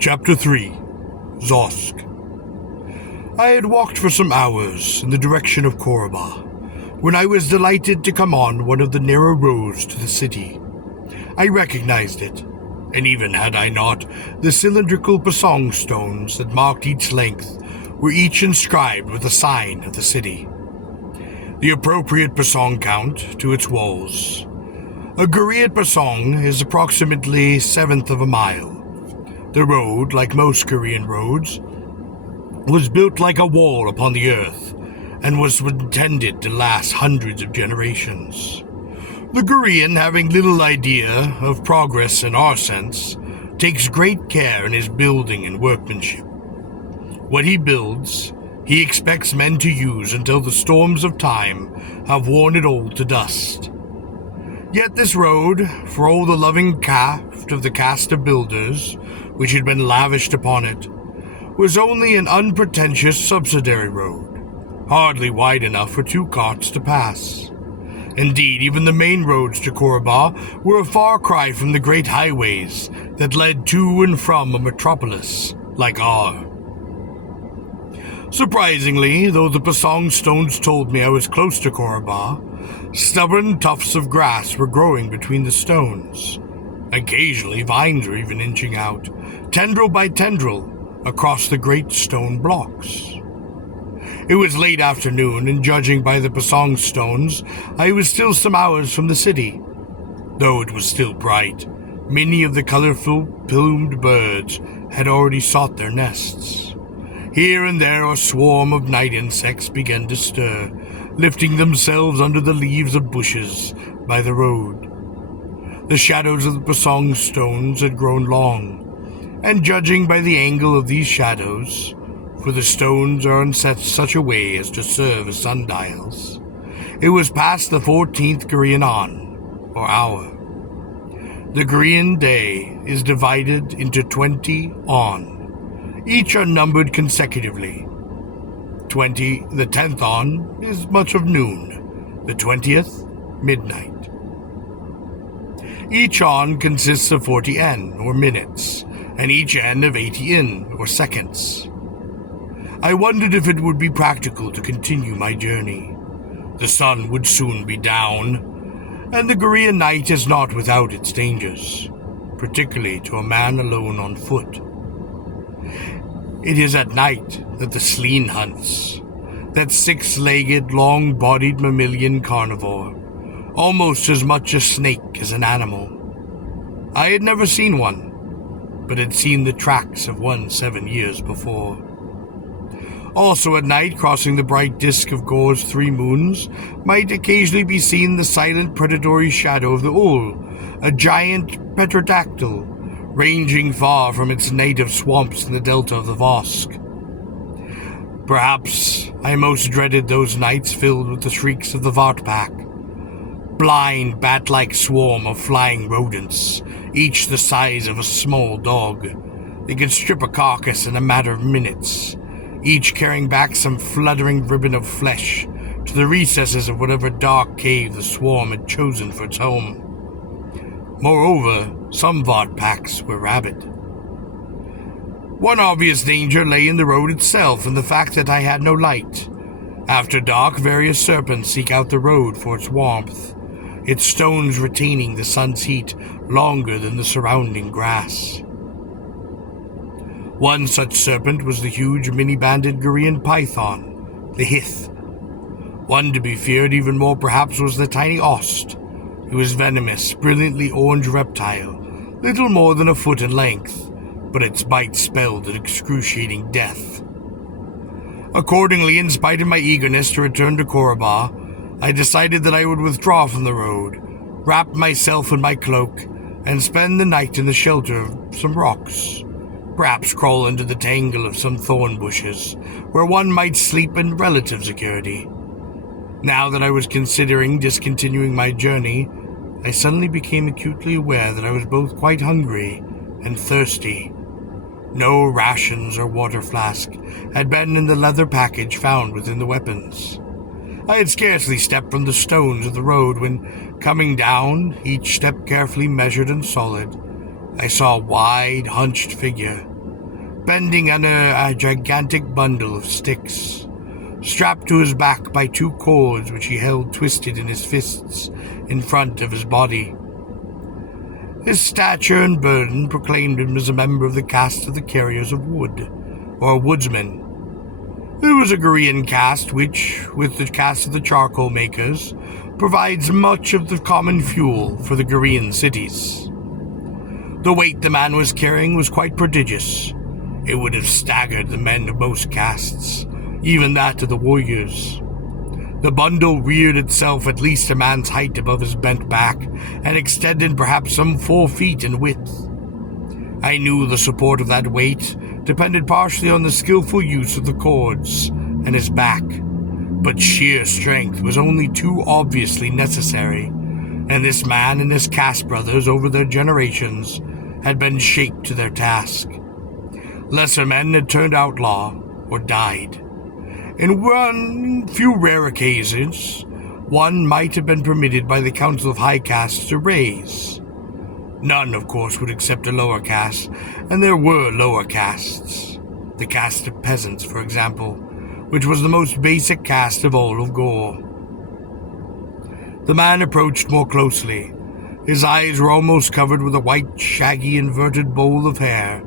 Chapter 3. Zosk. I had walked for some hours in the direction of Koraba, when I was delighted to come on one of the narrow roads to the city. I recognized it, and even had I not, the cylindrical pasong stones that marked each length were each inscribed with a sign of the city. The appropriate pasong count to its walls. A Guriat pasong is approximately 1/7 of a mile. The road, like most Korean roads, was built like a wall upon the earth and was intended to last hundreds of generations. The Korean, having little idea of progress in our sense, takes great care in his building and workmanship. What he builds, he expects men to use until the storms of time have worn it all to dust. Yet this road, for all the loving craft of the cast of builders which had been lavished upon it, was only an unpretentious subsidiary road, hardly wide enough for 2 carts to pass. Indeed, even the main roads to Koraba were a far cry from the great highways that led to and from a metropolis like ours. Surprisingly, though the pasong stones told me I was close to Koraba, stubborn tufts of grass were growing between the stones. Occasionally, vines were even inching out, tendril by tendril, across the great stone blocks. It was late afternoon, and judging by the pasong stones, I was still some hours from the city. Though it was still bright, many of the colorful plumed birds had already sought their nests. Here and there a swarm of night insects began to stir, lifting themselves under the leaves of bushes by the road. The shadows of the pasong stones had grown long, and judging by the angle of these shadows, for the stones are in such a way as to serve as sundials, it was past the 14th Korean on, or hour. The Korean day is divided into 20 on, each are numbered consecutively. The 10th on is much of noon, the 20th, midnight. Each on consists of 40 en, or minutes, and each en of 80 in, or seconds. I wondered if it would be practical to continue my journey. The sun would soon be down, and the Korean night is not without its dangers, particularly to a man alone on foot. It is at night that the sleen hunts, that 6-legged, long-bodied mammalian carnivore, almost as much a snake as an animal. I had never seen one, but had seen the tracks of one 7 years before. Also at night, crossing the bright disk of Gor's 3 moons, might occasionally be seen the silent predatory shadow of the Ul, a giant pterodactyl, ranging far from its native swamps in the delta of the Zosk. Perhaps I most dreaded those nights filled with the shrieks of the Vartpack, blind bat-like swarm of flying rodents, each the size of a small dog. They could strip a carcass in a matter of minutes, each carrying back some fluttering ribbon of flesh to the recesses of whatever dark cave the swarm had chosen for its home. Moreover, some Vartpacks were rabid. One obvious danger lay in the road itself and the fact that I had no light. After dark, various serpents seek out the road for its warmth, its stones retaining the sun's heat longer than the surrounding grass. One such serpent was the huge many-banded Korean python, the Hith. One to be feared even more perhaps was the tiny Ost. It was venomous, brilliantly orange reptile, little more than a foot in length, but its bite spelled an excruciating death. Accordingly, in spite of my eagerness to return to Koraba, I decided that I would withdraw from the road, wrap myself in my cloak, and spend the night in the shelter of some rocks. Perhaps crawl into the tangle of some thorn bushes, where one might sleep in relative security. Now that I was considering discontinuing my journey, I suddenly became acutely aware that I was both quite hungry and thirsty. No rations or water flask had been in the leather package found within the weapons. I had scarcely stepped from the stones of the road when, coming down, each step carefully measured and solid, I saw a wide, hunched figure, bending under a gigantic bundle of sticks, strapped to his back by 2 cords which he held twisted in his fists in front of his body. His stature and burden proclaimed him as a member of the caste of the Carriers of Wood, or Woodsmen. It was a Korean caste which, with the caste of the Charcoal Makers, provides much of the common fuel for the Korean cities. The weight the man was carrying was quite prodigious. It would have staggered the men of most castes, even that of the warriors. The bundle reared itself at least a man's height above his bent back, and extended perhaps some 4 feet in width. I knew the support of that weight depended partially on the skillful use of the cords and his back, but sheer strength was only too obviously necessary, and this man and his caste brothers over their generations had been shaped to their task. Lesser men had turned outlaw or died. In few rare occasions, one might have been permitted by the Council of High Castes to raise. None, of course, would accept a lower caste, and there were lower castes. The caste of peasants, for example, which was the most basic caste of all of Gor. The man approached more closely. His eyes were almost covered with a white, shaggy, inverted bowl of hair,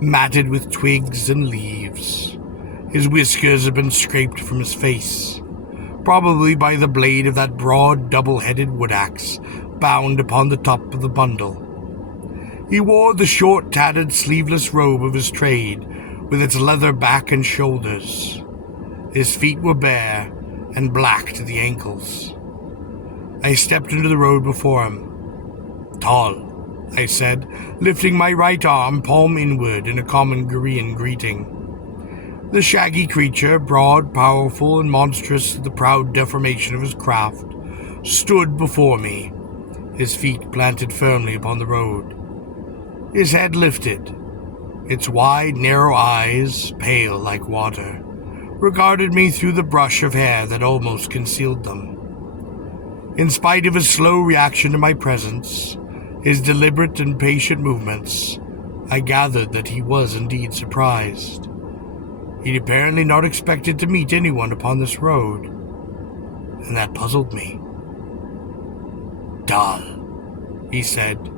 matted with twigs and leaves. His whiskers had been scraped from his face, probably by the blade of that broad, double-headed wood-axe bound upon the top of the bundle. He wore the short, tattered, sleeveless robe of his trade, with its leather back and shoulders. His feet were bare and black to the ankles. I stepped into the road before him. "Tall," I said, lifting my right arm palm inward in a common Korean greeting. The shaggy creature, broad, powerful, and monstrous in the proud deformation of his craft, stood before me, his feet planted firmly upon the road. His head lifted. Its wide, narrow eyes, pale like water, regarded me through the brush of hair that almost concealed them. In spite of his slow reaction to my presence, his deliberate and patient movements, I gathered that he was indeed surprised. He'd apparently not expected to meet anyone upon this road, and that puzzled me. "Dal," he said,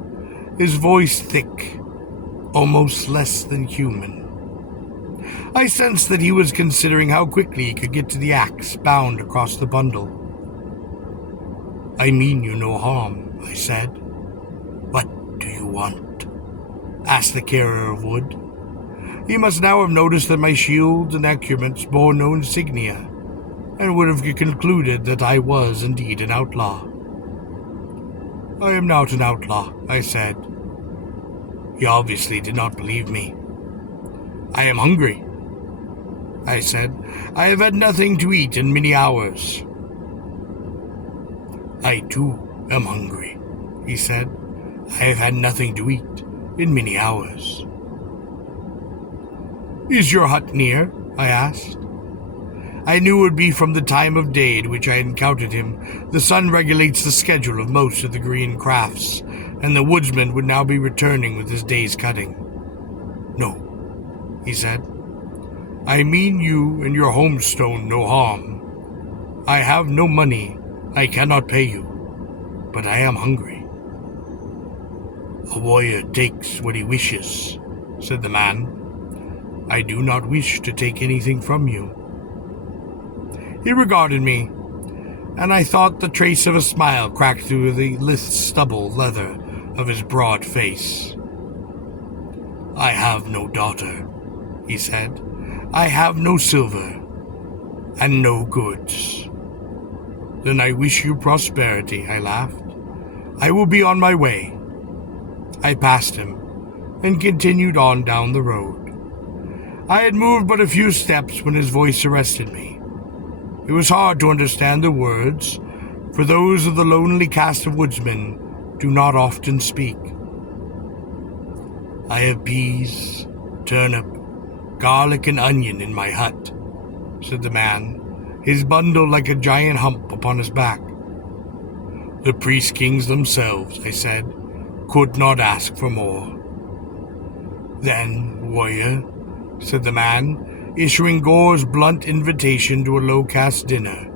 his voice thick, almost less than human. I sensed that he was considering how quickly he could get to the axe bound across the bundle. "I mean you no harm," I said. "What do you want?" asked the Carrier of Wood. He must now have noticed that my shield and accoutrements bore no insignia, and would have concluded that I was indeed an outlaw. "I am not an outlaw," I said. He obviously did not believe me. "I am hungry," I said. "I have had nothing to eat in many hours." "I too am hungry," he said. "I have had nothing to eat in many hours." "Is your hut near?" I asked. I knew it would be from the time of day at which I had encountered him. The sun regulates the schedule of most of the green crafts, and the woodsman would now be returning with his day's cutting. "No," he said. "I mean you and your homestone no harm. I have no money. I cannot pay you, but I am hungry." "A warrior takes what he wishes," said the man. "I do not wish to take anything from you." He regarded me, and I thought the trace of a smile cracked through the lithe stubble leather of his broad face. "I have no daughter," he said. "I have no silver, and no goods." "Then I wish you prosperity," I laughed. "I will be on my way." I passed him, and continued on down the road. I had moved but a few steps when his voice arrested me. It was hard to understand the words, for those of the lonely caste of woodsmen do not often speak. "I have peas, turnip, garlic, and onion in my hut," said the man, his bundle like a giant hump upon his back. "The priest kings themselves," I said, "could not ask for more." "Then, warrior, said the man, issuing Gor's blunt invitation to a low-caste dinner.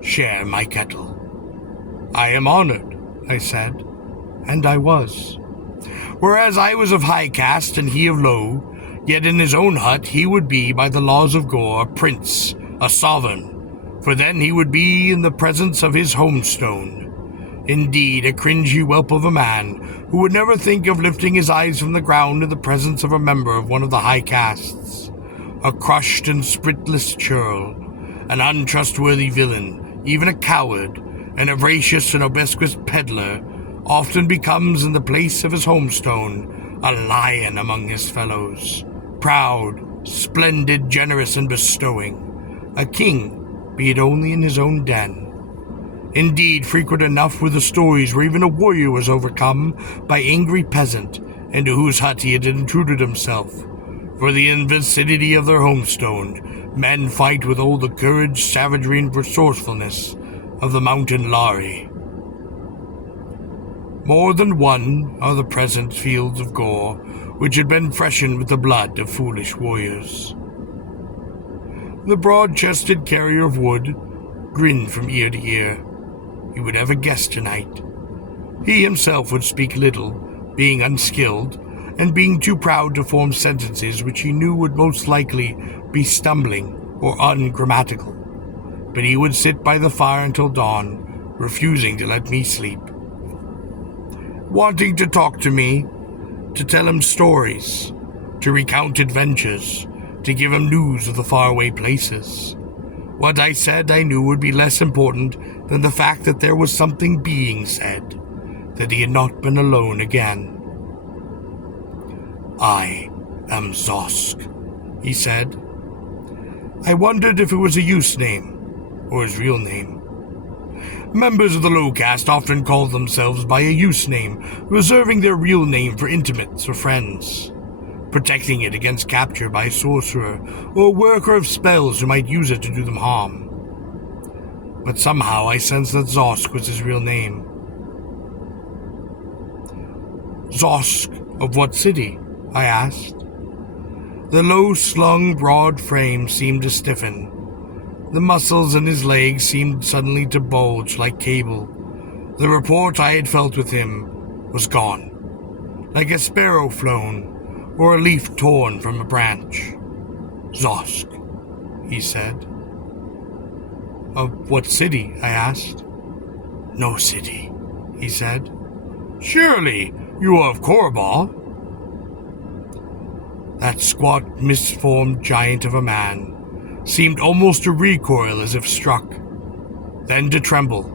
"Share my kettle." "I am honored," I said, and I was. Whereas I was of high caste and he of low, yet in his own hut he would be, by the laws of Gor, a prince, a sovereign, for then he would be in the presence of his homestone. Indeed, a cringy whelp of a man who would never think of lifting his eyes from the ground in the presence of a member of one of the high castes. A crushed and spritless churl, an untrustworthy villain, even a coward, and a voracious and obsequious peddler, often becomes, in the place of his homestone, a lion among his fellows, proud, splendid, generous, and bestowing, a king, be it only in his own den. Indeed, frequent enough were the stories where even a warrior was overcome by angry peasant, into whose hut he had intruded himself. For the vicinity of their homestone, men fight with all the courage, savagery, and resourcefulness of the mountain Lari. More than one are the present fields of Gor, which had been freshened with the blood of foolish warriors. The broad-chested carrier of wood grinned from ear to ear. He would have a guest tonight. He himself would speak little, being unskilled, and being too proud to form sentences which he knew would most likely be stumbling or ungrammatical. But he would sit by the fire until dawn, refusing to let me sleep. Wanting to talk to me, to tell him stories, to recount adventures, to give him news of the faraway places. What I said I knew would be less important than the fact that there was something being said, that he had not been alone again. "I am Zosk," he said. I wondered if it was a use name, or his real name. Members of the low caste often called themselves by a use name, reserving their real name for intimates or friends, protecting it against capture by a sorcerer or a worker of spells who might use it to do them harm. But somehow I sensed that Zosk was his real name. "Zosk of what city?" I asked. The low-slung, broad frame seemed to stiffen. The muscles in his legs seemed suddenly to bulge like cable. The rapport I had felt with him was gone, like a sparrow flown, or a leaf torn from a branch. "Zosk," he said. "Of what city?" I asked. "No city," he said. "Surely you are of Korba?" That squat, misformed giant of a man seemed almost to recoil as if struck, then to tremble.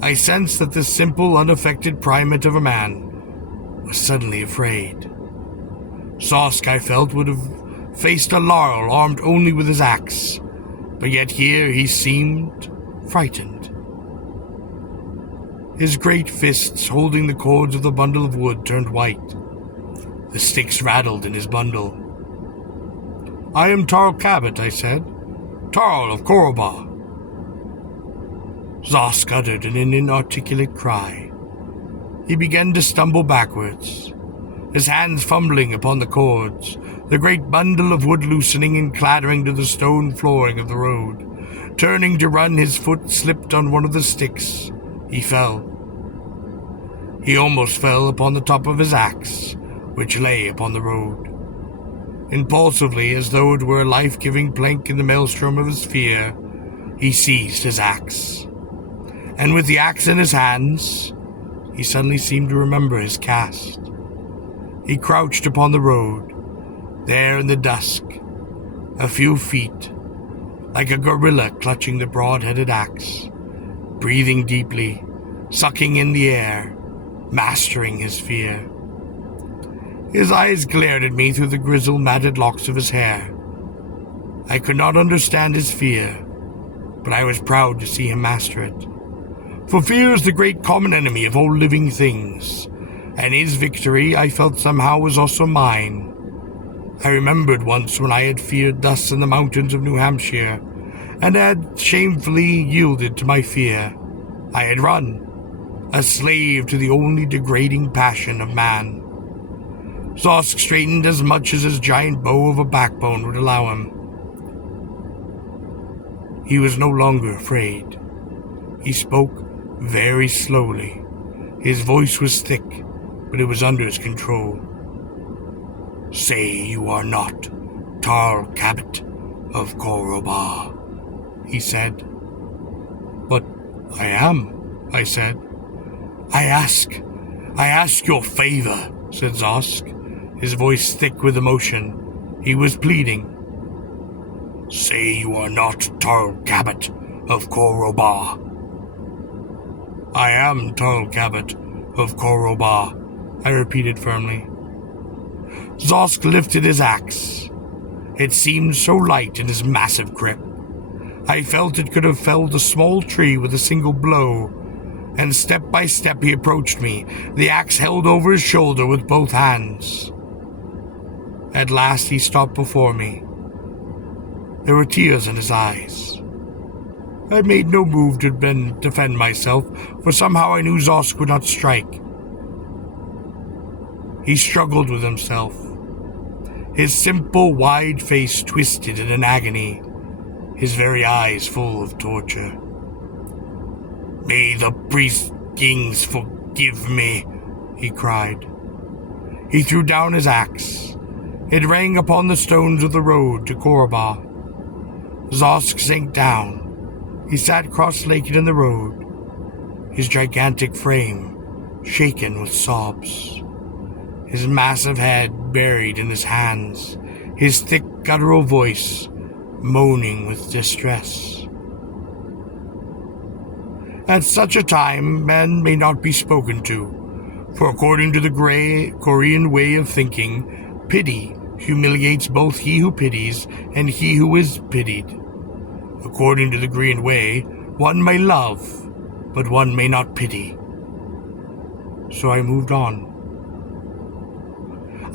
I sensed that this simple, unaffected primate of a man was suddenly afraid. Zosk, I felt, would have faced a Larl armed only with his axe, but yet here he seemed frightened. His great fists holding the cords of the bundle of wood turned white. The sticks rattled in his bundle. "I am Tarl Cabot," I said. "Tarl of Korba." Zosk uttered an inarticulate cry. He began to stumble backwards, his hands fumbling upon the cords, the great bundle of wood loosening and clattering to the stone flooring of the road. Turning to run, his foot slipped on one of the sticks. He fell. He almost fell upon the top of his axe, which lay upon the road. Impulsively, as though it were a life-giving plank in the maelstrom of his fear, he seized his axe. And with the axe in his hands, he suddenly seemed to remember his caste. He crouched upon the road, there in the dusk, a few feet, like a gorilla clutching the broad-headed axe, breathing deeply, sucking in the air, mastering his fear. His eyes glared at me through the grizzled, matted locks of his hair. I could not understand his fear, but I was proud to see him master it. For fear is the great common enemy of all living things, and his victory, I felt somehow, was also mine. I remembered once when I had feared thus in the mountains of New Hampshire, and had shamefully yielded to my fear. I had run, a slave to the only degrading passion of man. Zosk straightened as much as his giant bow of a backbone would allow him. He was no longer afraid. He spoke very slowly. His voice was thick, but it was under his control. "Say you are not Tarl Cabot of Koroba," he said. "But I am," I said. I ask your favor," said Zosk, his voice thick with emotion. He was pleading. "Say you are not Tarl Cabot of Koroba." "I am Tarl Cabot of Koroba," I repeated firmly. Zosk lifted his axe. It seemed so light in his massive grip. I felt it could have felled a small tree with a single blow, and step by step he approached me, the axe held over his shoulder with both hands. At last he stopped before me. There were tears in his eyes. I made no move to defend myself, for somehow I knew Zosk would not strike. He struggled with himself. His simple, wide face twisted in an agony, his very eyes full of torture. "May the priest kings forgive me," he cried. He threw down his axe. It rang upon the stones of the road to Koroba. Zosk sank down. He sat cross-legged in the road, his gigantic frame shaken with sobs, his massive head buried in his hands, his thick guttural voice moaning with distress. At such a time, men may not be spoken to, for according to the Korean way of thinking, pity humiliates both he who pities and he who is pitied. According to the Korean way, one may love, but one may not pity. So I moved on.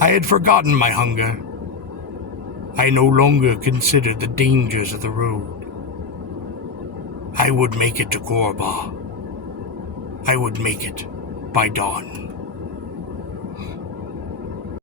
I had forgotten my hunger. I no longer considered the dangers of the road. I would make it to Koroba. I would make it by dawn.